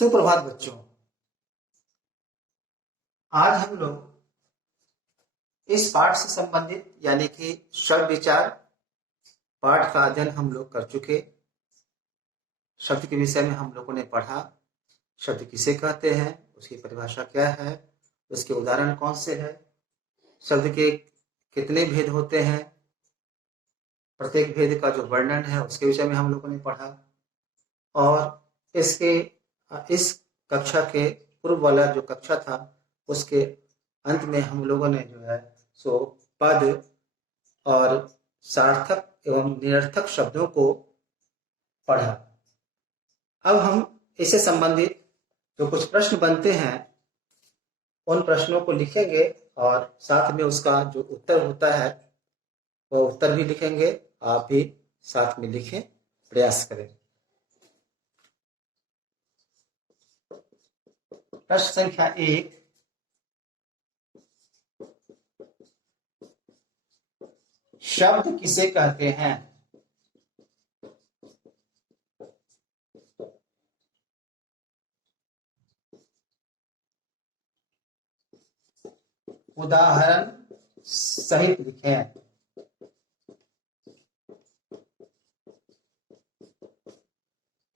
सुप्रभात बच्चों। आज हम लोग इस पाठ से संबंधित यानी कि शब्द विचार पाठ का अध्ययन हम लोग कर चुके। शब्द के विषय में हम लोगों ने पढ़ा, शब्द किसे कहते हैं, उसकी परिभाषा क्या है, उसके उदाहरण कौन से हैं, शब्द के कितने भेद होते हैं, प्रत्येक भेद का जो वर्णन है उसके विषय में हम लोगों ने पढ़ा। और इस कक्षा के पूर्व वाला जो कक्षा था उसके अंत में हम लोगों ने जो है सो पद और सार्थक एवं निरर्थक शब्दों को पढ़ा। अब हम इससे संबंधित जो कुछ प्रश्न बनते हैं उन प्रश्नों को लिखेंगे और साथ में उसका जो उत्तर होता है वो उत्तर भी लिखेंगे। आप भी साथ में लिखें, प्रयास करें। प्रश्न संख्या 1, शब्द किसे कहते हैं? उदाहरण सहित लिखें।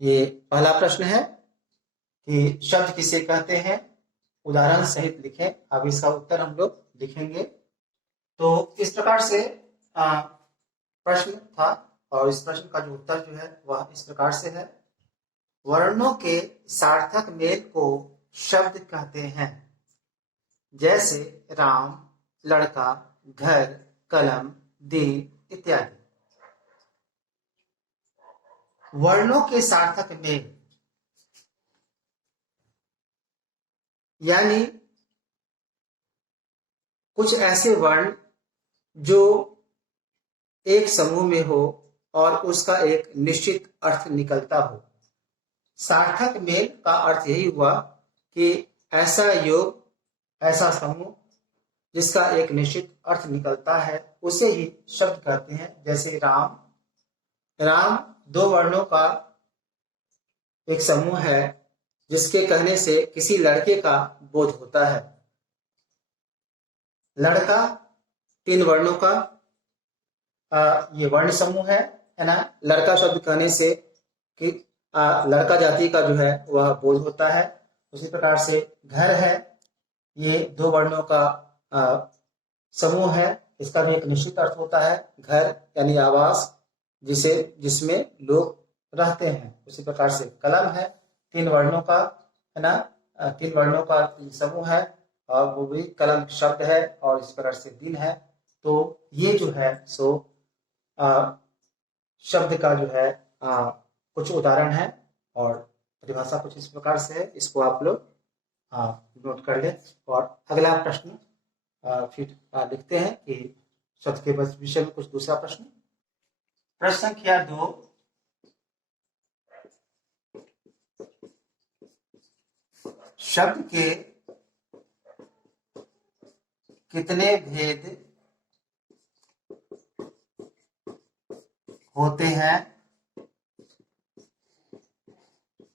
ये पहला प्रश्न है कि शब्द किसे कहते हैं, उदाहरण सहित लिखें। अब इसका उत्तर हम लोग लिखेंगे। तो इस प्रकार से प्रश्न था और इस प्रश्न का जो उत्तर जो है वह इस प्रकार से है। वर्णों के सार्थक मेल को शब्द कहते हैं, जैसे राम, लड़का, घर, कलम, दीप इत्यादि। वर्णों के सार्थक मेल यानी कुछ ऐसे वर्ण जो एक समूह में हो और उसका एक निश्चित अर्थ निकलता हो। सार्थक मेल का अर्थ यही हुआ कि ऐसा योग, ऐसा समूह जिसका एक निश्चित अर्थ निकलता है उसे ही शब्द कहते हैं। जैसे राम, राम दो वर्णों का एक समूह है जिसके कहने से किसी लड़के का बोध होता है। लड़का तीन वर्णों का ये वर्ण समूह है ना। लड़का शब्द कहने से कि लड़का जाति का जो है वह बोध होता है। उसी प्रकार से घर है, ये दो वर्णों का समूह है, इसका भी एक निश्चित अर्थ होता है। घर यानी आवास जिसमें लोग रहते हैं। उसी प्रकार से कलम है, तीन वर्णों का है ना, तीन वर्णों का समूह है और वो भी कलम शब्द है। और इस प्रकार से दिन है। तो ये जो है सो शब्द का जो है कुछ उदाहरण है और परिभाषा कुछ इस प्रकार से है। इसको आप लोग नोट कर लें। और अगला प्रश्न फिर लिखते हैं कि शब्द के विषय में कुछ दूसरा प्रश्न। प्रश्न संख्या 2, शब्द के कितने भेद होते हैं,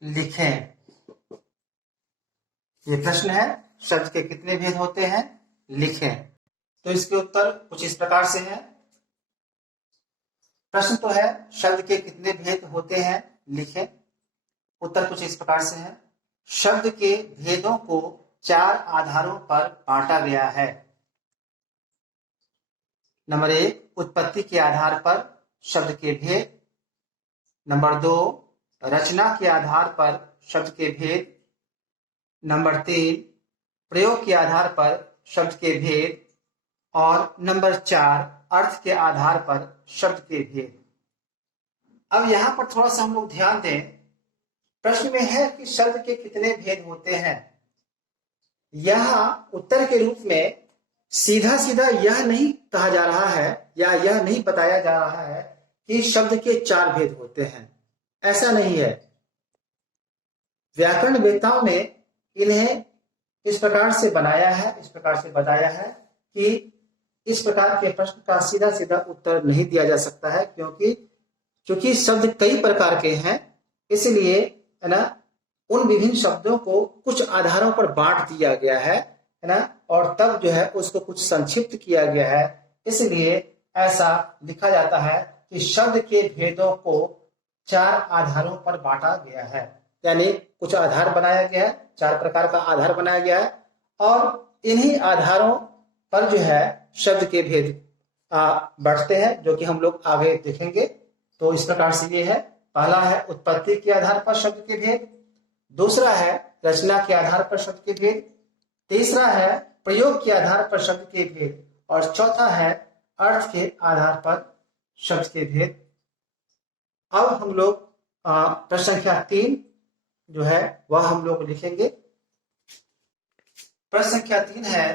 लिखें। ये प्रश्न है, शब्द के कितने भेद होते हैं, लिखें। तो इसके उत्तर कुछ इस प्रकार से है। प्रश्न तो है शब्द के कितने भेद होते हैं, लिखें। उत्तर कुछ इस प्रकार से है। शब्द के भेदों को 4 आधारों पर बांटा गया है। नंबर 1, उत्पत्ति के आधार पर शब्द के भेद। नंबर 2, रचना के आधार पर शब्द के भेद। नंबर 3, प्रयोग के आधार पर शब्द के भेद। और नंबर 4, अर्थ के आधार पर शब्द के भेद। अब यहां पर थोड़ा सा हम लोग ध्यान दें। प्रश्न में है कि शब्द के कितने भेद होते हैं। यहां उत्तर के रूप में सीधा सीधा यह नहीं कहा जा रहा है या यह नहीं बताया जा रहा है कि शब्द के 4 भेद होते हैं। ऐसा नहीं है। व्याकरण वेत्ताओं ने इन्हें इस प्रकार से बनाया है, इस प्रकार से बताया है कि इस प्रकार के प्रश्न का सीधा सीधा उत्तर नहीं दिया जा सकता है, क्योंकि शब्द कई प्रकार के हैं। इसलिए है ना, उन विभिन्न शब्दों को कुछ आधारों पर बांट दिया गया है ना, और तब जो है उसको कुछ संक्षिप्त किया गया है। इसलिए ऐसा लिखा जाता है कि शब्द के भेदों को 4 आधारों पर बांटा गया है, यानी कुछ आधार बनाया गया है, 4 प्रकार का आधार बनाया गया है, और इन्हीं आधारों पर जो है शब्द के भेद बढ़ते हैं, जो कि हम लोग आगे देखेंगे। तो इस प्रकार से ये है, पहला है उत्पत्ति के आधार पर शब्द के भेद, दूसरा है रचना के आधार पर शब्द के भेद, तीसरा है प्रयोग के आधार पर शब्द के भेद, और चौथा है अर्थ के आधार पर शब्द के भेद। अब हम लोग प्रश्न संख्या 3 जो है वह हम लोग लिखेंगे। प्रश्न संख्या 3 है,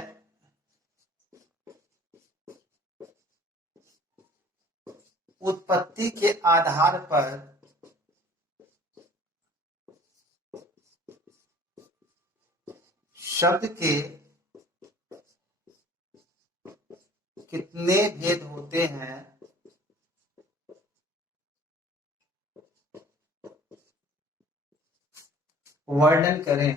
उत्पत्ति के आधार पर शब्द के कितने भेद होते हैं वर्णन करें।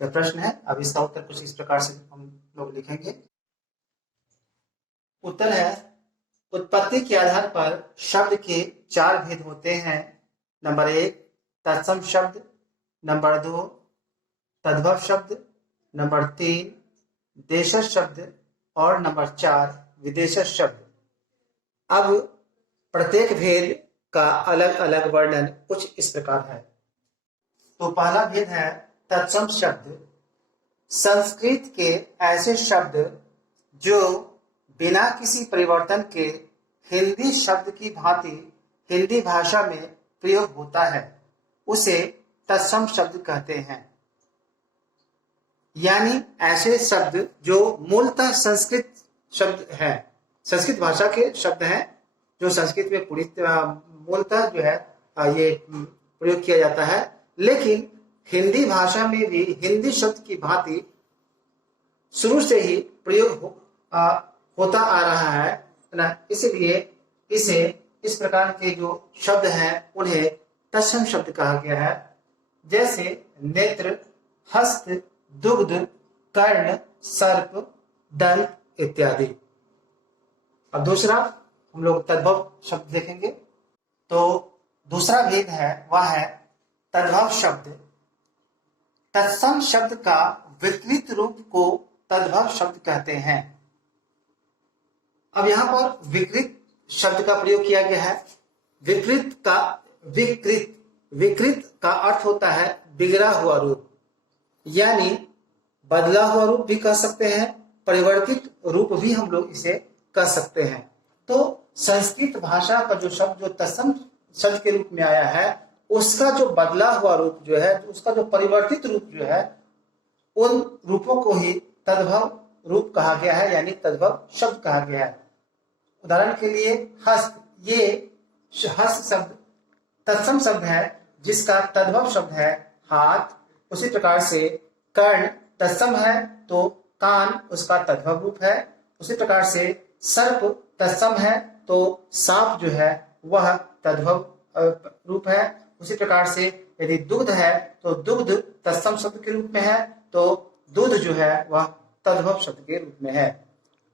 यह प्रश्न है। अब इसका उत्तर कुछ इस प्रकार से हम लोग लिखेंगे। उत्तर है, उत्पत्ति के आधार पर शब्द के 4 भेद होते हैं। नंबर 1 तत्सम शब्द, नंबर 2 तद्भव शब्द, नंबर 3 देशज शब्द, और नंबर 4 विदेशज शब्द। अब प्रत्येक भेद का अलग अलग वर्णन कुछ इस प्रकार है। तो पहला भेद है तत्सम शब्द। संस्कृत के ऐसे शब्द जो बिना किसी परिवर्तन के हिंदी शब्द की भांति हिंदी भाषा में प्रयोग होता है, उसे तत्सम शब्द कहते हैं। यानी ऐसे शब्द जो मूलतः संस्कृत शब्द है, संस्कृत भाषा के शब्द हैं, जो संस्कृत में पूरी मूलतः जो है ये प्रयोग किया जाता है, लेकिन हिंदी भाषा में भी हिंदी शब्द की भांति शुरू से ही प्रयोग होता आ रहा है ना। इसलिए इसे इस प्रकार के जो शब्द हैं उन्हें तत्सम शब्द कहा गया है, जैसे नेत्र, हस्त, दुग्ध, कर्ण, सर्प, दंत इत्यादि। अब दूसरा हम लोग तद्भव शब्द देखेंगे। तो दूसरा भेद है वह है तद्भव शब्द। तत्सम शब्द का विकृत रूप को तद्भव शब्द कहते हैं। अब यहां पर विकृत शब्द का प्रयोग किया गया है। विकृत का अर्थ होता है बिगड़ा हुआ रूप, यानी बदला हुआ रूप भी कह सकते हैं, परिवर्तित रूप भी हम लोग इसे कह सकते हैं। तो संस्कृत भाषा का जो शब्द जो तत्सम शब्द के रूप में आया है, उसका जो बदला हुआ रूप जो है, उसका जो परिवर्तित रूप जो है, उन रूपों को ही तद्भव रूप कहा गया है, यानी तद्भव शब्द कहा गया है। उदाहरण के लिए हस्त, ये हस्त शब्द तत्सम शब्द है जिसका तद्भव शब्द है हाथ। उसी प्रकार से कर्ण तत्सम है तो कान उसका तद्भव रूप है। उसी प्रकार से सर्प तत्सम है तो सांप जो है वह तद्भव रूप है। उसी प्रकार से यदि दुग्ध है तो दुग्ध तत्सम शब्द के रूप में है, तो दूध जो है वह तद्भव शब्द के रूप में है।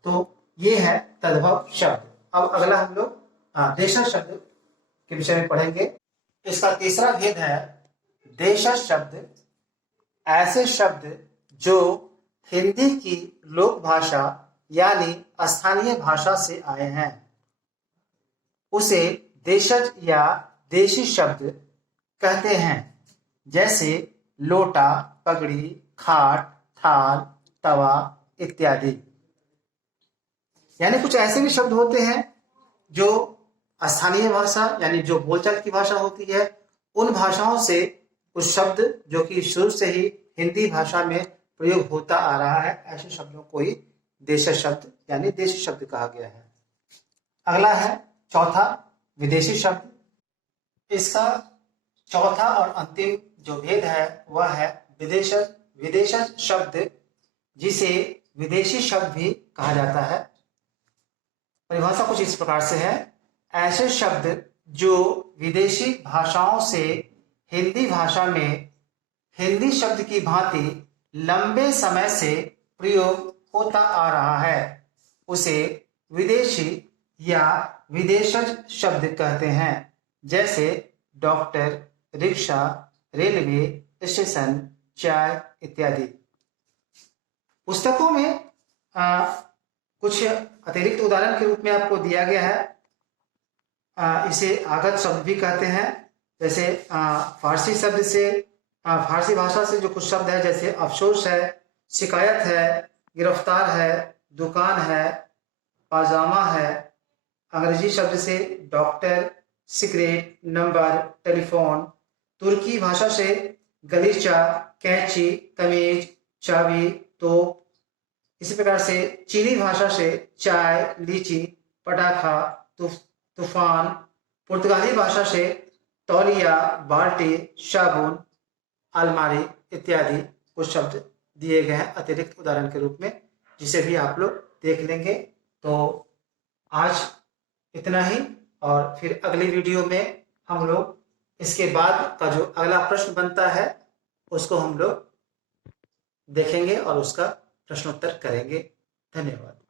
तो ये है तद्भव शब्द। अब अगला हम लोग देशज शब्द के विषय में पढ़ेंगे। इसका तीसरा भेद है देशज शब्द। ऐसे शब्द जो हिंदी की लोक भाषा यानी स्थानीय भाषा से आए हैं, उसे देशज या देशी शब्द कहते हैं। जैसे लोटा, पगड़ी, खाट, थाल, तवा इत्यादि। यानी कुछ ऐसे भी शब्द होते हैं जो स्थानीय भाषा यानी जो बोलचाल की भाषा होती है, उन भाषाओं से कुछ शब्द जो कि शुरू से ही हिंदी भाषा में प्रयोग होता आ रहा है, ऐसे शब्दों को ही देशज शब्द यानी देशी शब्द कहा गया है। अगला है चौथा विदेशी शब्द। इसका चौथा और अंतिम जो भेद है वह है विदेशज शब्द, जिसे विदेशी शब्द भी कहा जाता है। परिभाषा कुछ इस प्रकार से है। ऐसे शब्द जो विदेशी भाषाओं से हिंदी भाषा में हिंदी शब्द की भांति लंबे समय से प्रयोग होता आ रहा है, उसे विदेशी या विदेशज शब्द कहते हैं, जैसे डॉक्टर, रिक्शा, रेलवे स्टेशन, चाय इत्यादि। पुस्तकों में कुछ अतिरिक्त उदाहरण के रूप में आपको दिया गया है। इसे आगत शब्द भी कहते हैं। जैसे फारसी शब्द से फारसी भाषा से जो कुछ शब्द है, जैसे अफसोस है, शिकायत है, गिरफ्तार है, दुकान है, पाजामा है। अंग्रेजी शब्द से डॉक्टर, सिगरेट, नंबर, टेलीफोन। तुर्की भाषा से गलीचा, कैंची, कमीज, चाबी, तोप। इसी प्रकार से चीनी भाषा से चाय, लीची, पटाखा, तूफान। पुर्तगाली भाषा से तौलिया, बाल्टी, साबुन, अलमारी इत्यादि कुछ शब्द दिए गए हैं अतिरिक्त उदाहरण के रूप में, जिसे भी आप लोग देख लेंगे। तो आज इतना ही, और फिर अगली वीडियो में हम लोग इसके बाद का जो अगला प्रश्न बनता है उसको हम लोग देखेंगे और उसका प्रश्नोत्तर करेंगे। धन्यवाद।